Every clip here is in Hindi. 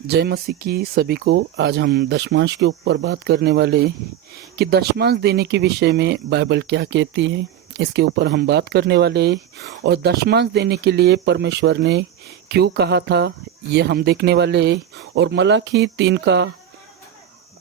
जय मसीह की सभी को। आज हम दशमांश के ऊपर बात करने वाले कि दशमांश देने के विषय में बाइबल क्या कहती है, इसके ऊपर हम बात करने वाले। और दशमांश देने के लिए परमेश्वर ने क्यों कहा था, ये हम देखने वाले। और मलाकी 3 का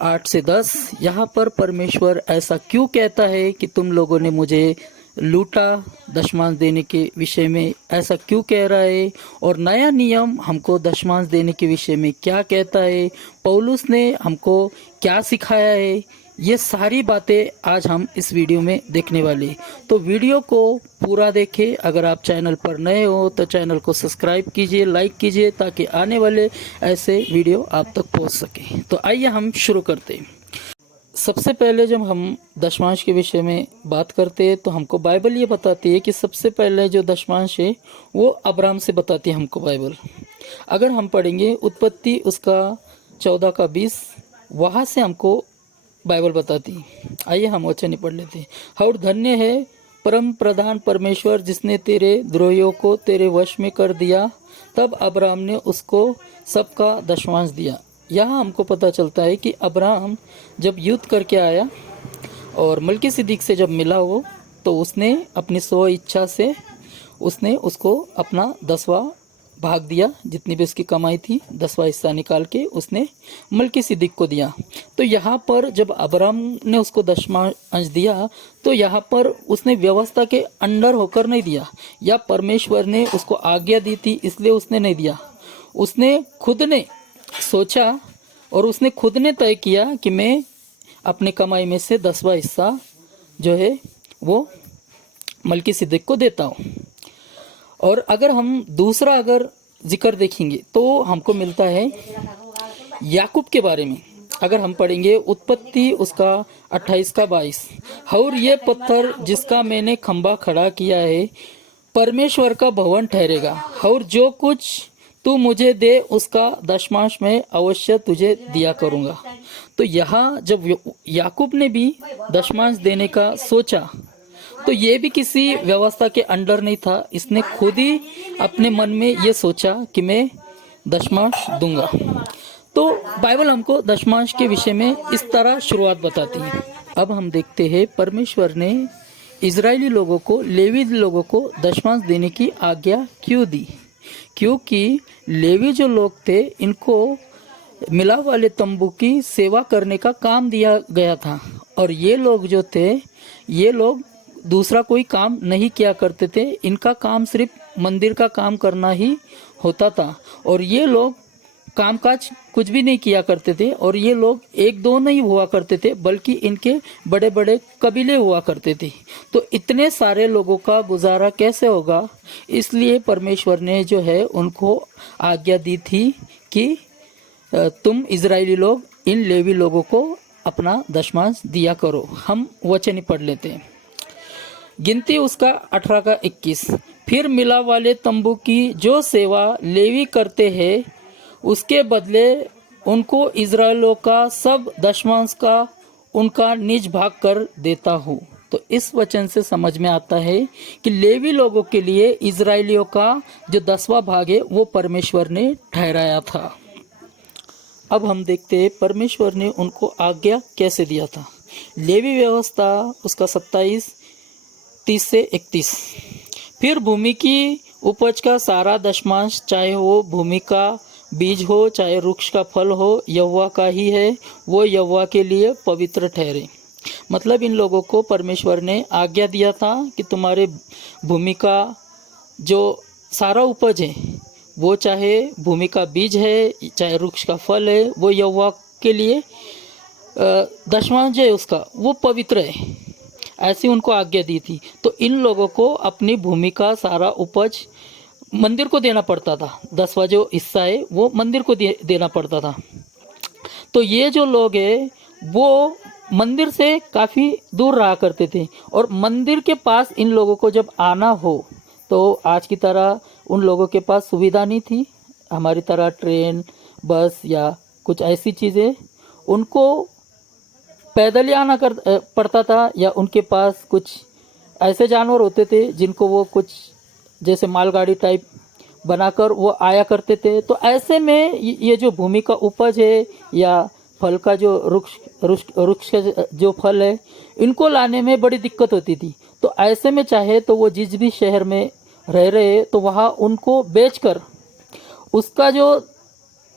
8 से 10 यहाँ पर परमेश्वर ऐसा क्यों कहता है कि तुम लोगों ने मुझे लूटा, दशमांश देने के विषय में ऐसा क्यों कह रहा है। और नया नियम हमको दशमांश देने के विषय में क्या कहता है, पौलुस ने हमको क्या सिखाया है, ये सारी बातें आज हम इस वीडियो में देखने वाले। तो वीडियो को पूरा देखें। अगर आप चैनल पर नए हो तो चैनल को सब्सक्राइब कीजिए, लाइक कीजिए, ताकि आने वाले ऐसे वीडियो आप तक पहुंच सके। तो आइए हम शुरू करते हैं। सबसे पहले जब हम दशमांश के विषय में बात करते हैं तो हमको बाइबल ये बताती है कि सबसे पहले जो दशमांश है वो अब्राहम से बताती है हमको बाइबल। अगर हम पढ़ेंगे उत्पत्ति उसका 14 का 20, वहाँ से हमको बाइबल बताती है। आइए हम वचन ही पढ़ लेते हैं। और धन्य है परम प्रधान परमेश्वर जिसने तेरे द्रोहियों को तेरे वश में कर दिया। तब अब्राहम ने उसको सबका दशमांश दिया। यहाँ हमको पता चलता है कि अब्राहम जब युद्ध करके आया और मलकीसिदक से जब मिला वो, तो उसने अपनी स्व इच्छा से उसने उसको अपना 10वां भाग दिया, जितनी भी उसकी कमाई थी 10वां हिस्सा निकाल के उसने मलकीसिदक को दिया। तो यहाँ पर जब अब्राहम ने उसको दशमांश दिया तो यहाँ पर उसने व्यवस्था के अंडर होकर नहीं दिया, या परमेश्वर ने उसको आज्ञा दी थी इसलिए उसने नहीं दिया। उसने खुद ने सोचा और उसने खुद ने तय किया कि मैं अपनी कमाई में से 10वां हिस्सा जो है वो मलकीसिदक को देता हूँ। और अगर हम दूसरा अगर जिक्र देखेंगे तो हमको मिलता है याकूब के बारे में। अगर हम पढ़ेंगे उत्पत्ति उसका 28 का 22, और ये पत्थर जिसका मैंने खंबा खड़ा किया है परमेश्वर का भवन ठहरेगा, और जो कुछ तू मुझे दे उसका दशमांश में अवश्य तुझे दिया करूँगा। तो यहाँ जब याकूब ने भी दशमांश देने का सोचा तो ये भी किसी व्यवस्था के अंडर नहीं था। इसने खुद ही अपने मन में ये सोचा कि मैं दशमांश दूंगा। तो बाइबल हमको दशमांश के विषय में इस तरह शुरुआत बताती है। अब हम देखते हैं परमेश्वर ने इजरायली लोगों को, लेवी लोगों को दशमांश देने की आज्ञा क्यों दी। क्योंकि लेवी जो लोग थे इनको मिलाप वाले तंबू की सेवा करने का काम दिया गया था। और ये लोग जो थे, ये लोग दूसरा कोई काम नहीं किया करते थे। इनका काम सिर्फ मंदिर का काम करना ही होता था। और ये लोग कामकाज कुछ भी नहीं किया करते थे। और ये लोग एक दो नहीं हुआ करते थे, बल्कि इनके बड़े बड़े कबीले हुआ करते थे। तो इतने सारे लोगों का गुजारा कैसे होगा, इसलिए परमेश्वर ने जो है उनको आज्ञा दी थी कि तुम इजरायली लोग इन लेवी लोगों को अपना दशमांश दिया करो। हम वचन ही पढ़ लेते हैं। गिनती उसका 18 का 21, फिर मिलाप वाले तंबू की जो सेवा लेवी करते हैं उसके बदले उनको इजरायलों का सब दशमांश का उनका निज भाग कर देता हूँ। तो इस वचन से समझ में आता है कि लेवी लोगों के लिए इजरायलियों का जो 10वां भाग है वो परमेश्वर ने ठहराया था। अब हम देखते हैं परमेश्वर ने उनको आज्ञा कैसे दिया था। लेवी व्यवस्था उसका 27 30 से 31, फिर भूमि की उपज का सारा दशमांश, चाहे वो भूमि का बीज हो चाहे वृक्ष का फल हो, यहोवा का ही है, वो यहोवा के लिए पवित्र ठहरे। मतलब इन लोगों को परमेश्वर ने आज्ञा दिया था कि तुम्हारे भूमि का जो सारा उपज है, वो चाहे भूमि का बीज है चाहे वृक्ष का फल है, वो यहोवा के लिए दशमांश है उसका वो पवित्र है, ऐसी उनको आज्ञा दी थी। तो इन लोगों को अपनी भूमि का सारा उपज मंदिर को देना पड़ता था। 10वां जो हिस्सा है वो मंदिर को देना पड़ता था। तो ये जो लोग हैं वो मंदिर से काफ़ी दूर रहा करते थे। और मंदिर के पास इन लोगों को जब आना हो तो आज की तरह उन लोगों के पास सुविधा नहीं थी, हमारी तरह ट्रेन, बस या कुछ ऐसी चीज़ें। उनको पैदल ही आना पड़ता था, या उनके पास कुछ ऐसे जानवर होते थे जिनको वो कुछ जैसे मालगाड़ी टाइप बनाकर वो आया करते थे। तो ऐसे में ये जो भूमि का उपज है या फल का जो वृक्ष का जो फल है, इनको लाने में बड़ी दिक्कत होती थी। तो ऐसे में चाहे तो वो जिस भी शहर में रह रहे तो वहाँ उनको बेचकर उसका जो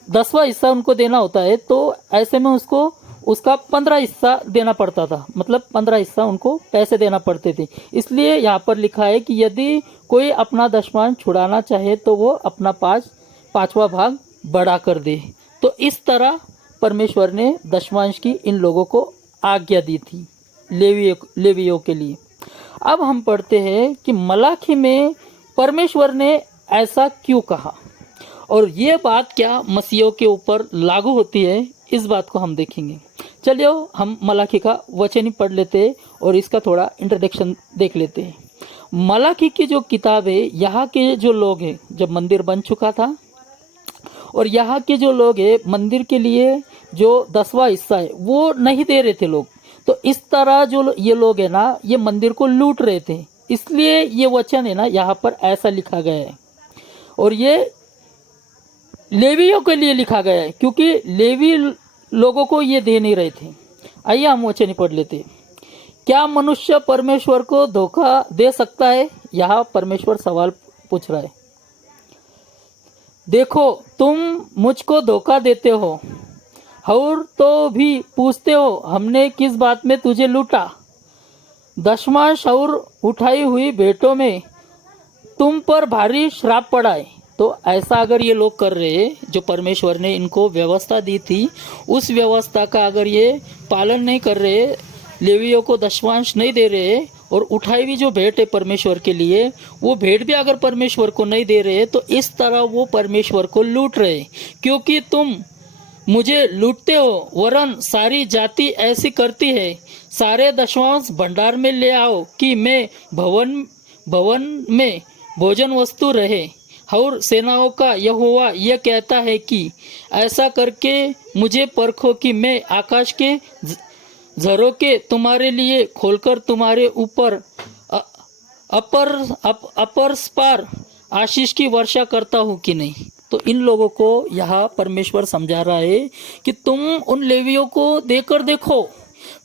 10वां हिस्सा उनको देना होता है, तो ऐसे में उसको उसका 15 हिस्सा देना पड़ता था, मतलब 15 हिस्सा उनको पैसे देना पड़ते थे। इसलिए यहाँ पर लिखा है कि यदि कोई अपना दशमांश छुड़ाना चाहे तो वो अपना पांचवा भाग बढ़ा कर दे। तो इस तरह परमेश्वर ने दशमांश की इन लोगों को आज्ञा दी थी, लेवियों के लिए। अब हम पढ़ते हैं कि मलाखी में परमेश्वर ने ऐसा क्यों कहा और ये बात क्या मसीहों के ऊपर लागू होती है, इस बात को हम देखेंगे। चलिए हम मलाखी का वचन ही पढ़ लेते हैं और इसका थोड़ा इंट्रोडक्शन देख लेते हैं। मलाखी की जो किताब है, यहाँ के जो लोग हैं, जब मंदिर बन चुका था और यहाँ के जो लोग हैं मंदिर के लिए जो 10वां हिस्सा है वो नहीं दे रहे थे लोग। तो इस तरह जो ये लोग हैं ना, ये मंदिर को लूट रहे थे। इसलिए ये वचन है ना यहाँ पर ऐसा लिखा गया है और ये लेवियों के लिए लिखा गया है, क्योंकि लेवी लोगों को ये दे नहीं रहे थे। आइए हम वचन ही पढ़ लेते हैं। क्या मनुष्य परमेश्वर को धोखा दे सकता है? यहाँ परमेश्वर सवाल पूछ रहा है। देखो, तुम मुझको धोखा देते हो और तो भी पूछते हो हमने किस बात में तुझे लूटा। दशमांश और उठाई हुई भेंटों में तुम पर भारी श्राप पड़ा है। तो ऐसा अगर ये लोग कर रहे, जो परमेश्वर ने इनको व्यवस्था दी थी, उस व्यवस्था का अगर ये पालन नहीं कर रहे, लेवियों को दशमांश नहीं दे रहे और उठाई हुई जो भेंट है परमेश्वर के लिए, वो भेंट भी अगर परमेश्वर को नहीं दे रहे, तो इस तरह वो परमेश्वर को लूट रहे। क्योंकि तुम मुझे लूटते हो, वरन सारी जाति ऐसी करती है। सारे दशमांश भंडार में ले आओ कि मैं भवन में भोजन वस्तु रहे। और सेनाओं का यहोवा यह कहता है कि ऐसा करके मुझे परखो कि मैं आकाश के झरोखे तुम्हारे लिए खोलकर तुम्हारे ऊपर अपरस्पार आशीष की वर्षा करता हूँ कि नहीं। तो इन लोगों को यहाँ परमेश्वर समझा रहा है कि तुम उन लेवियों को देकर देखो,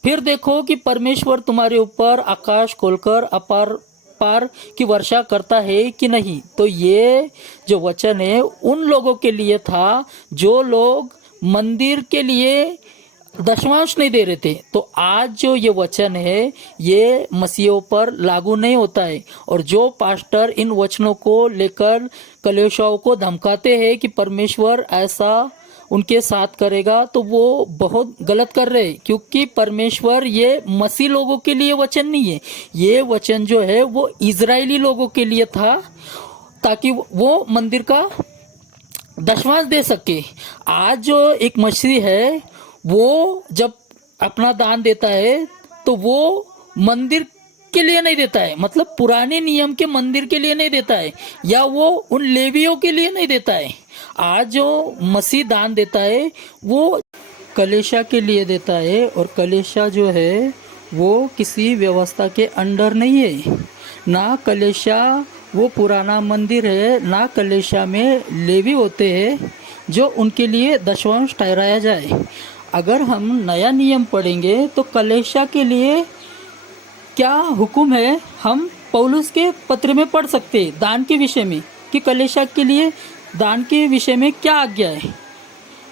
फिर देखो कि परमेश्वर तुम्हारे ऊपर आकाश खोलकर अपार पार की वर्षा करता है कि नहीं। तो ये जो वचन है उन लोगों के लिए था जो लोग मंदिर के लिए दशमांश नहीं दे रहे थे। तो आज जो ये वचन है ये मसीहों पर लागू नहीं होता है। और जो पास्टर इन वचनों को लेकर कलीसियाओं को धमकाते हैं कि परमेश्वर ऐसा उनके साथ करेगा, तो वो बहुत गलत कर रहे हैं। क्योंकि परमेश्वर ये मसीह लोगों के लिए वचन नहीं है, ये वचन जो है वो इजरायली लोगों के लिए था, ताकि वो मंदिर का दशमांश दे सके। आज जो एक मसीह है वो जब अपना दान देता है तो वो मंदिर के लिए नहीं देता है, मतलब पुराने नियम के मंदिर के लिए नहीं देता है, या वो उन लेवियों के लिए नहीं देता है। आज जो मसीह दान देता है वो कलीसिया के लिए देता है। और कलीसिया जो है वो किसी व्यवस्था के अंडर नहीं है। ना कलीसिया वो पुराना मंदिर है, ना कलीसिया में लेवी होते हैं जो उनके लिए दशमांश ठहराया जाए। अगर हम नया नियम पढ़ेंगे तो कलीसिया के लिए क्या हुक्म है, हम पौलुस के पत्र में पढ़ सकते हैं दान के विषय में, कि कलीसिया के लिए दान के विषय में क्या आज्ञा है।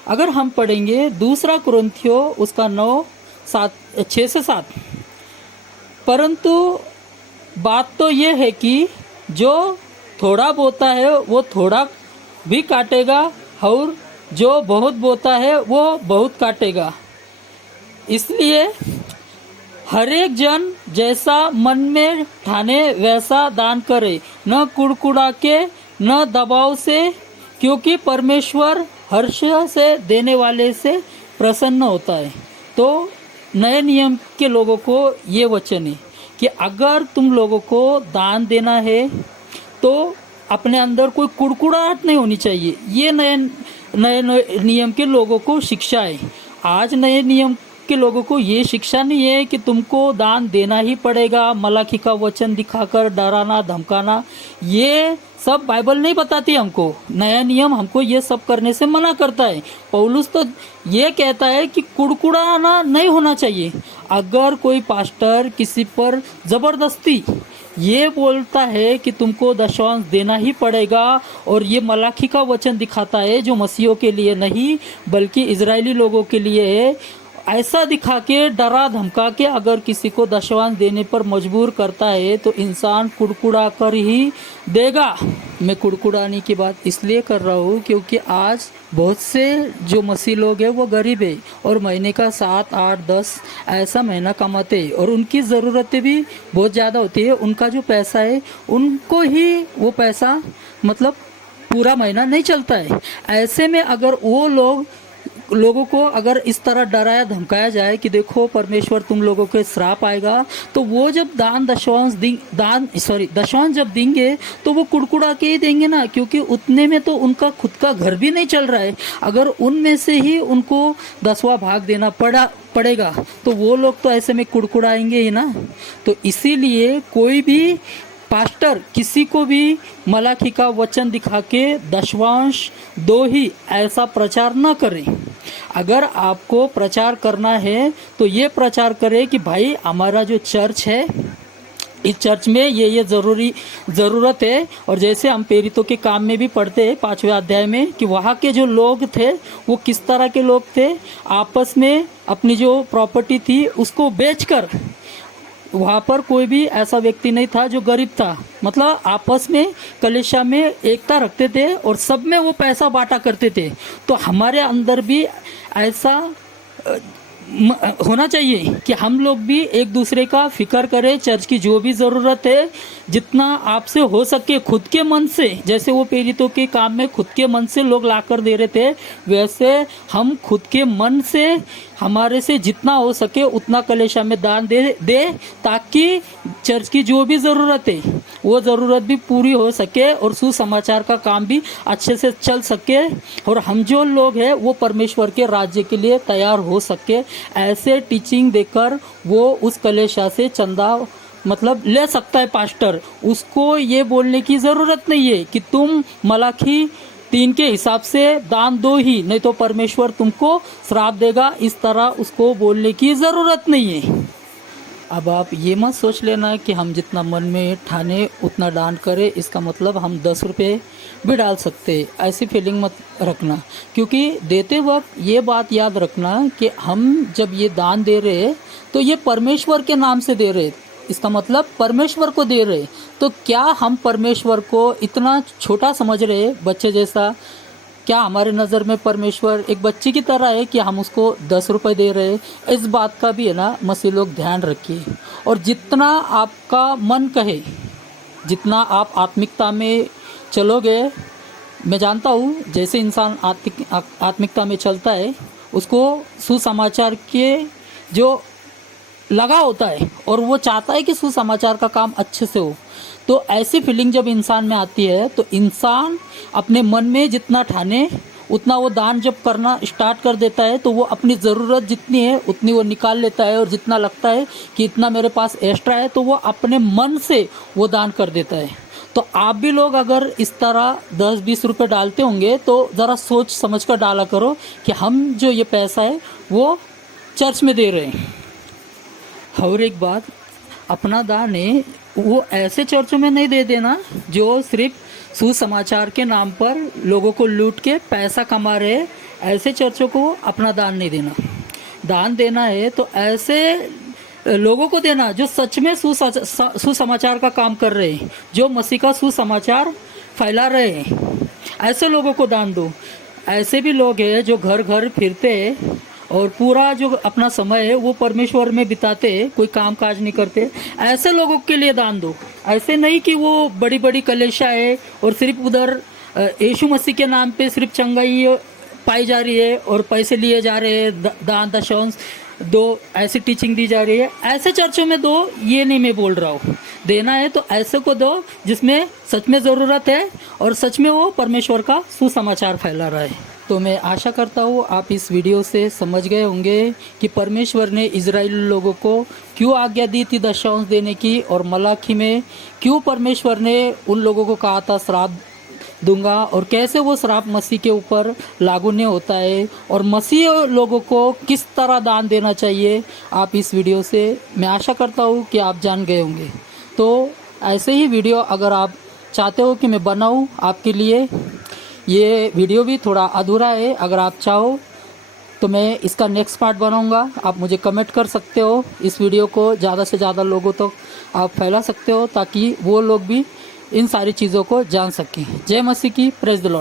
अगर हम पढ़ेंगे 2 कुरिन्थियों उसका 6 से 7। परंतु बात तो ये है कि जो थोड़ा बोता है वो थोड़ा भी काटेगा और जो बहुत बोता है वो बहुत काटेगा। इसलिए हर एक जन जैसा मन में ठाने वैसा दान करे, न कुड़कुड़ा के न दबाव से, क्योंकि परमेश्वर हर्ष से देने वाले से प्रसन्न होता है। तो नए नियम के लोगों को ये वचन है कि अगर तुम लोगों को दान देना है तो अपने अंदर कोई कुड़कुड़ाहट नहीं होनी चाहिए। ये नए नियम के लोगों को शिक्षा है। आज नए नियम के लोगों को ये शिक्षा नहीं है कि तुमको दान देना ही पड़ेगा, मलाखी का वचन दिखाकर डराना धमकाना। ये सब बाइबल नहीं बताती हमको, नया नियम हमको ये सब करने से मना करता है। पौलुस तो ये कहता है कि कुड़कुड़ाना नहीं होना चाहिए। अगर कोई पास्टर किसी पर ज़बरदस्ती ये बोलता है कि तुमको दशमांश देना ही पड़ेगा, और ये मलाखी का वचन दिखाता है जो मसीहों के लिए नहीं बल्कि इजरायली लोगों के लिए है, ऐसा दिखा के डरा धमका के अगर किसी को दशमांश देने पर मजबूर करता है तो इंसान कुड़कुड़ा कर ही देगा। मैं कुड़कुड़ाने की बात इसलिए कर रहा हूँ क्योंकि आज बहुत से जो मसीह लोग हैं वो गरीब है और महीने का 7, 8, 10 ऐसा महीना कमाते हैं और उनकी ज़रूरतें भी बहुत ज़्यादा होती है। उनका जो पैसा है उनको ही वो पैसा मतलब पूरा महीना नहीं चलता है। ऐसे में अगर वो लोगों को अगर इस तरह डराया धमकाया जाए कि देखो परमेश्वर तुम लोगों के श्राप आएगा, तो वो जब दशमांश जब देंगे तो वो कुड़कुड़ा के ही देंगे ना, क्योंकि उतने में तो उनका खुद का घर भी नहीं चल रहा है। अगर उनमें से ही उनको 10वां भाग देना पड़ेगा तो वो लोग तो ऐसे में कुड़कुड़ाएंगे ही ना। तो इसीलिए कोई भी पास्टर किसी को भी मलाखी का वचन दिखा के दशमांश दो ही ऐसा प्रचार न करें। अगर आपको प्रचार करना है तो ये प्रचार करें कि भाई हमारा जो चर्च है इस चर्च में ये ज़रूरत है। और जैसे हम प्रेरितों के काम में भी पढ़ते हैं 5वें अध्याय में कि वहाँ के जो लोग थे वो किस तरह के लोग थे, आपस में अपनी जो प्रॉपर्टी थी उसको बेचकर, वहाँ पर कोई भी ऐसा व्यक्ति नहीं था जो गरीब था, मतलब आपस में कलीसिया में एकता रखते थे और सब में वो पैसा बांटा करते थे। तो हमारे अंदर भी ऐसा होना चाहिए कि हम लोग भी एक दूसरे का फिक्र करें। चर्च की जो भी ज़रूरत है जितना आपसे हो सके खुद के मन से, जैसे वो प्रेरितों के काम में खुद के मन से लोग लाकर दे रहे थे, वैसे हम खुद के मन से हमारे से जितना हो सके उतना कलीसिया में दान दे ताकि चर्च की जो भी ज़रूरत है वो ज़रूरत भी पूरी हो सके और सुसमाचार का काम भी अच्छे से चल सके और हम जो लोग हैं वो परमेश्वर के राज्य के लिए तैयार हो सके। ऐसे टीचिंग देकर वो उस कलीसिया से चंदा मतलब ले सकता है पास्टर। उसको ये बोलने की ज़रूरत नहीं है कि तुम मलाखी 3 के हिसाब से दान दो ही, नहीं तो परमेश्वर तुमको श्राप देगा। इस तरह उसको बोलने की ज़रूरत नहीं है। अब आप ये मत सोच लेना कि हम जितना मन में ठाने उतना दान करें, इसका मतलब हम 10 रुपये भी डाल सकते, ऐसी फीलिंग मत रखना। क्योंकि देते वक्त ये बात याद रखना कि हम जब ये दान दे रहे तो ये परमेश्वर के नाम से दे रहे, इसका मतलब परमेश्वर को दे रहे। तो क्या हम परमेश्वर को इतना छोटा समझ रहे, बच्चे जैसा? क्या हमारे नज़र में परमेश्वर एक बच्चे की तरह है कि हम उसको 10 रुपये दे रहे? इस बात का भी है ना मसीह लोग ध्यान रखिए। और जितना आपका मन कहे, जितना आप आत्मिकता में चलोगे, मैं जानता हूँ जैसे इंसान आत्मिकता में चलता है उसको सुसमाचार के जो लगा होता है और वो चाहता है कि सुसमाचार का काम अच्छे से हो। तो ऐसी फीलिंग जब इंसान में आती है तो इंसान अपने मन में जितना ठाने उतना वो दान जब करना स्टार्ट कर देता है तो वो अपनी ज़रूरत जितनी है उतनी वो निकाल लेता है, और जितना लगता है कि इतना मेरे पास एक्स्ट्रा है तो वो अपने मन से वो दान कर देता है। तो आप भी लोग अगर इस तरह 10-20 रुपये डालते होंगे तो ज़रा सोच समझ कर डाला करो कि हम जो ये पैसा है वो चर्च में दे रहे हैं। और एक बात, अपना दान है वो ऐसे चर्चों में नहीं दे देना जो सिर्फ सुसमाचार के नाम पर लोगों को लूट के पैसा कमा रहे। ऐसे चर्चों को अपना दान नहीं देना। दान देना है तो ऐसे लोगों को देना जो सच में सुसमाचार का काम कर रहे हैं, जो मसीह का सुसमाचार फैला रहे हैं, ऐसे लोगों को दान दो। ऐसे भी लोग हैं जो घर घर फिरते हैं और पूरा जो अपना समय है वो परमेश्वर में बिताते हैं, कोई काम काज नहीं करते। ऐसे लोगों के लिए दान दो। ऐसे नहीं कि वो बड़ी बड़ी कलीसिया है और सिर्फ उधर यीशु मसीह के नाम पे सिर्फ चंगाई पाई जा रही है और पैसे लिए जा रहे हैं, दान दशमांश दो, ऐसी टीचिंग दी जा रही है। ऐसे चर्चों में दो, ये नहीं मैं बोल रहा हूँ। देना है तो ऐसे को दो जिसमें सच में ज़रूरत है और सच में वो परमेश्वर का सुसमाचार फैला रहा है। तो मैं आशा करता हूँ आप इस वीडियो से समझ गए होंगे कि परमेश्वर ने इजराइली लोगों को क्यों आज्ञा दी थी दशांश देने की, और मलाखी में क्यों परमेश्वर ने उन लोगों को कहा था श्राप दूंगा, और कैसे वो श्राप मसीह के ऊपर लागू नहीं होता है, और मसीह लोगों को किस तरह दान देना चाहिए। आप इस वीडियो से मैं आशा करता हूँ कि आप जान गए होंगे। तो ऐसे ही वीडियो अगर आप चाहते हो कि मैं बनाऊँ आपके लिए, ये वीडियो भी थोड़ा अधूरा है, अगर आप चाहो तो मैं इसका नेक्स्ट पार्ट बनाऊंगा। आप मुझे कमेंट कर सकते हो, इस वीडियो को ज़्यादा से ज़्यादा लोगों तक आप फैला सकते हो ताकि वो लोग भी इन सारी चीज़ों को जान सकें। जय मसीह की, प्रेज द लॉर्ड।